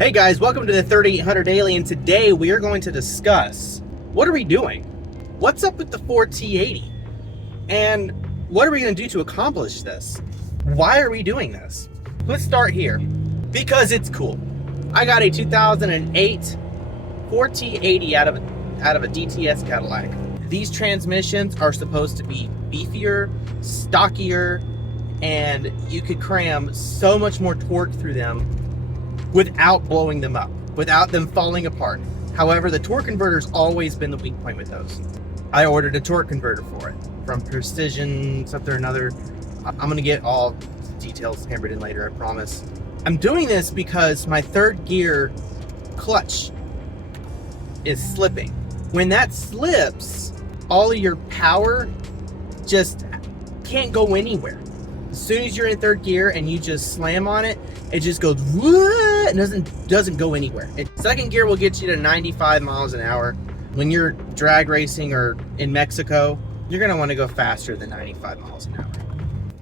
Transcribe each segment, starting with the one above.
Hey guys, welcome to the 3800 Daily, and today we are going to discuss what are we doing? What's up with the Ford T80? And what are we going to do to accomplish this? Why are we doing this? Let's start here. Because it's cool. I got a 2008 Ford T80 out of a DTS Cadillac. These transmissions are supposed to be beefier, stockier, and you could cram so much more torque through them without blowing them up, without them falling apart. However, the torque converter's always been the weak point with those. I ordered a torque converter for it from Precision something or another. I'm gonna get all details hammered in later, I promise. I'm doing this because my third gear clutch is slipping. When that slips, all of your power just can't go anywhere. As soon as you're in third gear and you just slam on it, it just goes and doesn't go anywhere. Second gear will get you to 95 miles an hour. When you're drag racing or in Mexico, you're gonna want to go faster than 95 miles an hour.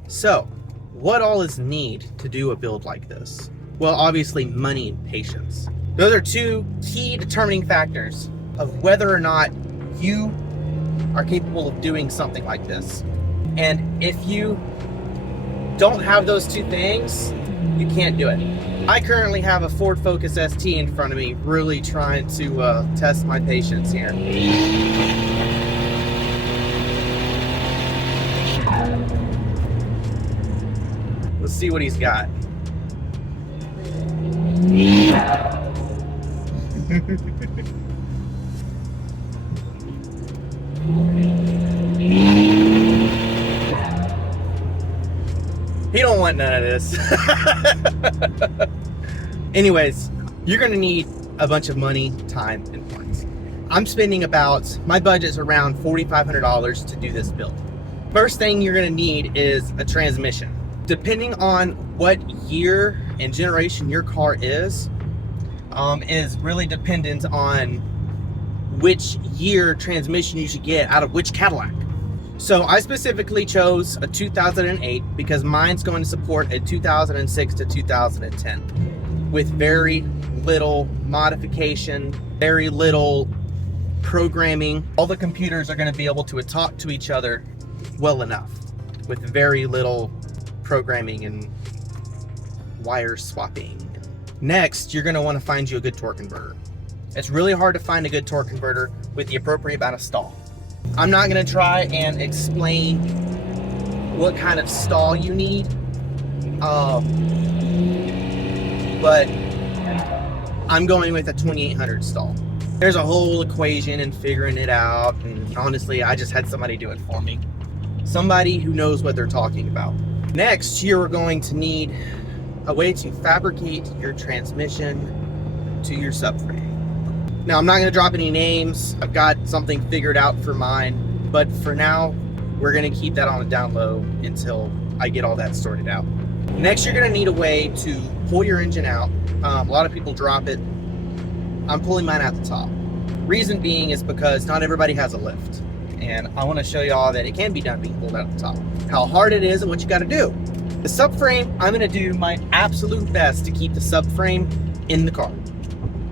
So, what all is need to do a build like this? Well, obviously money and patience. Those are two key determining factors of whether or not you are capable of doing something like this. And if you don't have those two things, you can't do it. I currently have a Ford Focus ST in front of me, really trying to test my patience here. Let's see what he's got. He don't want none of this. Anyways, you're gonna need a bunch of money, time, and points. I'm spending my budget's around $4,500 to do this build. First thing you're gonna need is a transmission. Depending on what year and generation your car is really dependent on which year transmission you should get out of which Cadillac. So I specifically chose a 2008 because mine's going to support a 2006 to 2010 with very little modification, very little programming. All the computers are going to be able to talk to each other well enough with very little programming and wire swapping. Next, you're going to want to find you a good torque converter. It's really hard to find a good torque converter with the appropriate amount of stall. I'm not going to try and explain what kind of stall you need, but I'm going with a 2800 stall. There's a whole equation and figuring it out, and honestly, I just had somebody do it for me. Somebody who knows what they're talking about. Next, you're going to need a way to fabricate your transmission to your subframe. Now, I'm not going to drop any names. I've got something figured out for mine, but for now, we're going to keep that on the down low until I get all that sorted out. Next, you're going to need a way to pull your engine out. A lot of people drop it. I'm pulling mine at the top. Reason being is because not everybody has a lift, and I want to show y'all that it can be done being pulled out at the top. How hard it is and what you got to do. The subframe, I'm going to do my absolute best to keep the subframe in the car.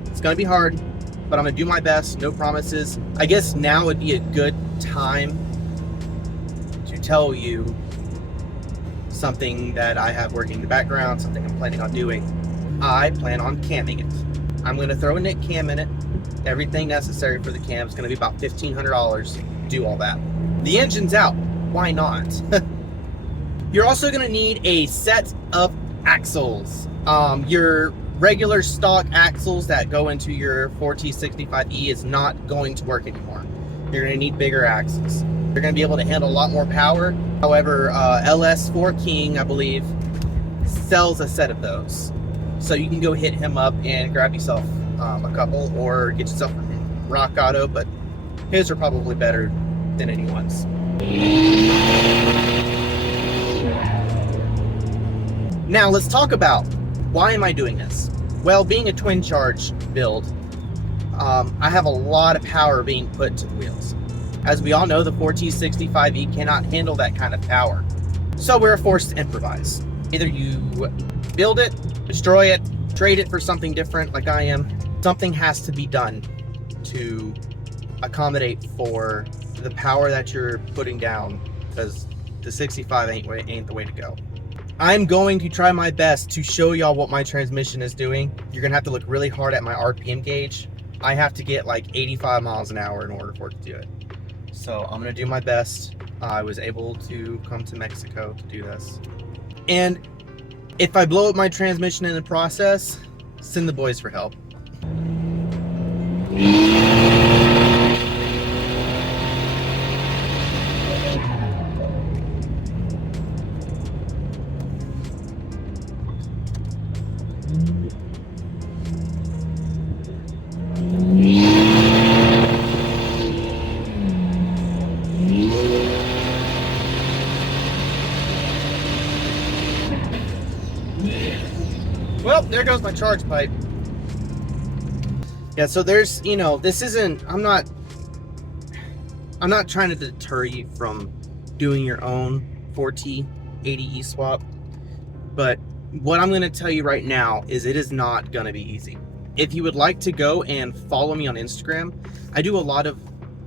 It's going to be hard, but I'm gonna do my best, no promises. I guess now would be a good time to tell you something that I have working in the background, something I'm planning on doing. I plan on camming it. I'm gonna throw a Nick cam in it. Everything necessary for the cam is gonna be about $1,500 to do all that. The engine's out, why not? You're also gonna need a set of axles. Your regular stock axles that go into your Ford T65E is not going to work anymore. You're going to need bigger axles. You're going to be able to handle a lot more power. However, LS4 King, I believe, sells a set of those. So you can go hit him up and grab yourself a couple or get yourself from Rock Auto, but his are probably better than anyone's. Now let's talk about why am I doing this? Well, being a twin charge build, I have a lot of power being put to the wheels. As we all know, the Ford T65E cannot handle that kind of power. So we're forced to improvise. Either you build it, destroy it, trade it for something different like I am. Something has to be done to accommodate for the power that you're putting down, because the 65 ain't the way to go. I'm going to try my best to show y'all what my transmission is doing. You're gonna have to look really hard at my RPM gauge. I have to get like 85 miles an hour in order for it to do it. So I'm gonna do my best. I was able to come to Mexico to do this. And if I blow up my transmission in the process, send the boys for help. Well, there goes my charge pipe. Yeah, so there's, you know, this isn't, I'm not trying to deter you from doing your own 4T 80E swap, but what I'm going to tell you right now is it is not going to be easy. If you would like to go and follow me on Instagram, I do a lot of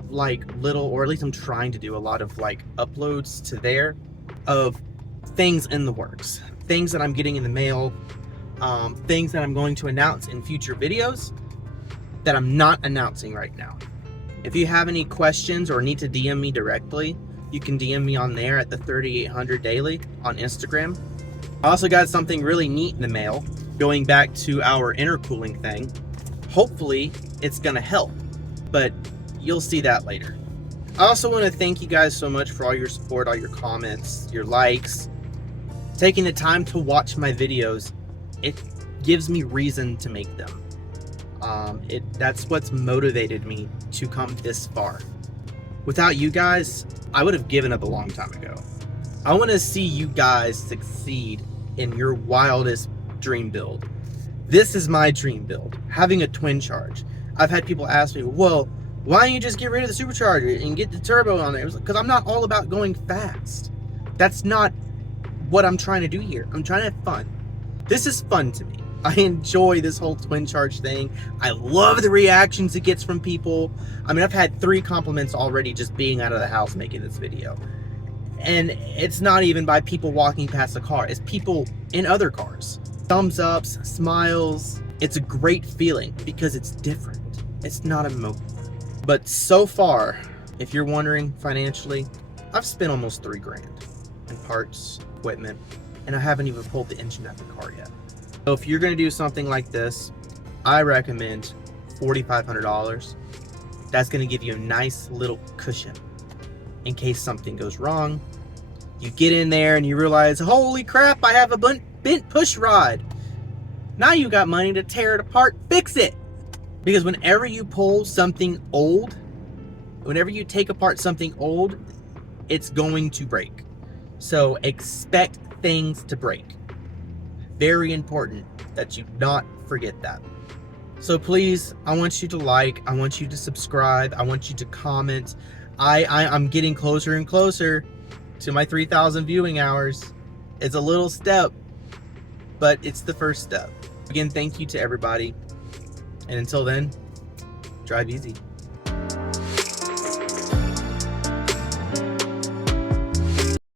like little, or at least I'm trying to do a lot of like uploads to there of things in the works, things that I'm getting in the mail, things that I'm going to announce in future videos that I'm not announcing right now. If you have any questions or need to DM me directly, you can DM me on there at the 3800 Daily on Instagram. I also got something really neat in the mail going back to our intercooling thing. Hopefully it's gonna help, but you'll see that later. I also want to thank you guys so much for all your support, all your comments, your likes, taking the time to watch my videos. It gives me reason to make them. That's what's motivated me to come this far. Without you guys, I would have given up a long time ago. I want to see you guys succeed in your wildest dream build. This is my dream build, having a twin charge. I've had people ask me, well, why don't you just get rid of the supercharger and get the turbo on there? Because I'm not all about going fast. That's not what I'm trying to do here. I'm trying to have fun. This is fun to me. I enjoy this whole twin charge thing. I love the reactions it gets from people. I mean, I've had 3 compliments already just being out of the house making this video. And it's not even by people walking past the car. It's people in other cars. Thumbs ups, smiles. It's a great feeling because it's different. It's not a moped. But so far, if you're wondering financially, I've spent almost $3 grand in parts, equipment, and I haven't even pulled the engine out of the car yet. So if you're going to do something like this, I recommend $4,500. That's going to give you a nice little cushion in case something goes wrong. You get in there and you realize, holy crap, I have a bent push rod. Now you got money to tear it apart, fix it. Because whenever you pull something old, whenever you take apart something old, it's going to break. So expect things to break. Very important that you not forget that. So please, I want you to like, I want you to subscribe, I want you to comment. I'm getting closer and closer to my 3,000 viewing hours. It's a little step, but it's the first step. Again, thank you to everybody. And until then, drive easy.